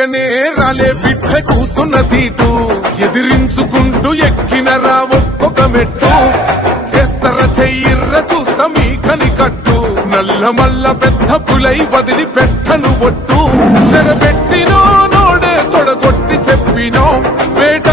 పక్కనే రాలే బిడ్డ కూసున్న సీటు ఎదిరించుకుంటూ ఎక్కినరా ఒక్కొక్క మెట్టు చేస్తర చెయ్యిర్ర చూస్తా మీ కనికట్టు నల్ల మల్ల పెద్ద పులై వదిలి పెట్టను ఒట్టు చెరబెట్టినో నోడే తొడగొట్టి చెప్పినో వేట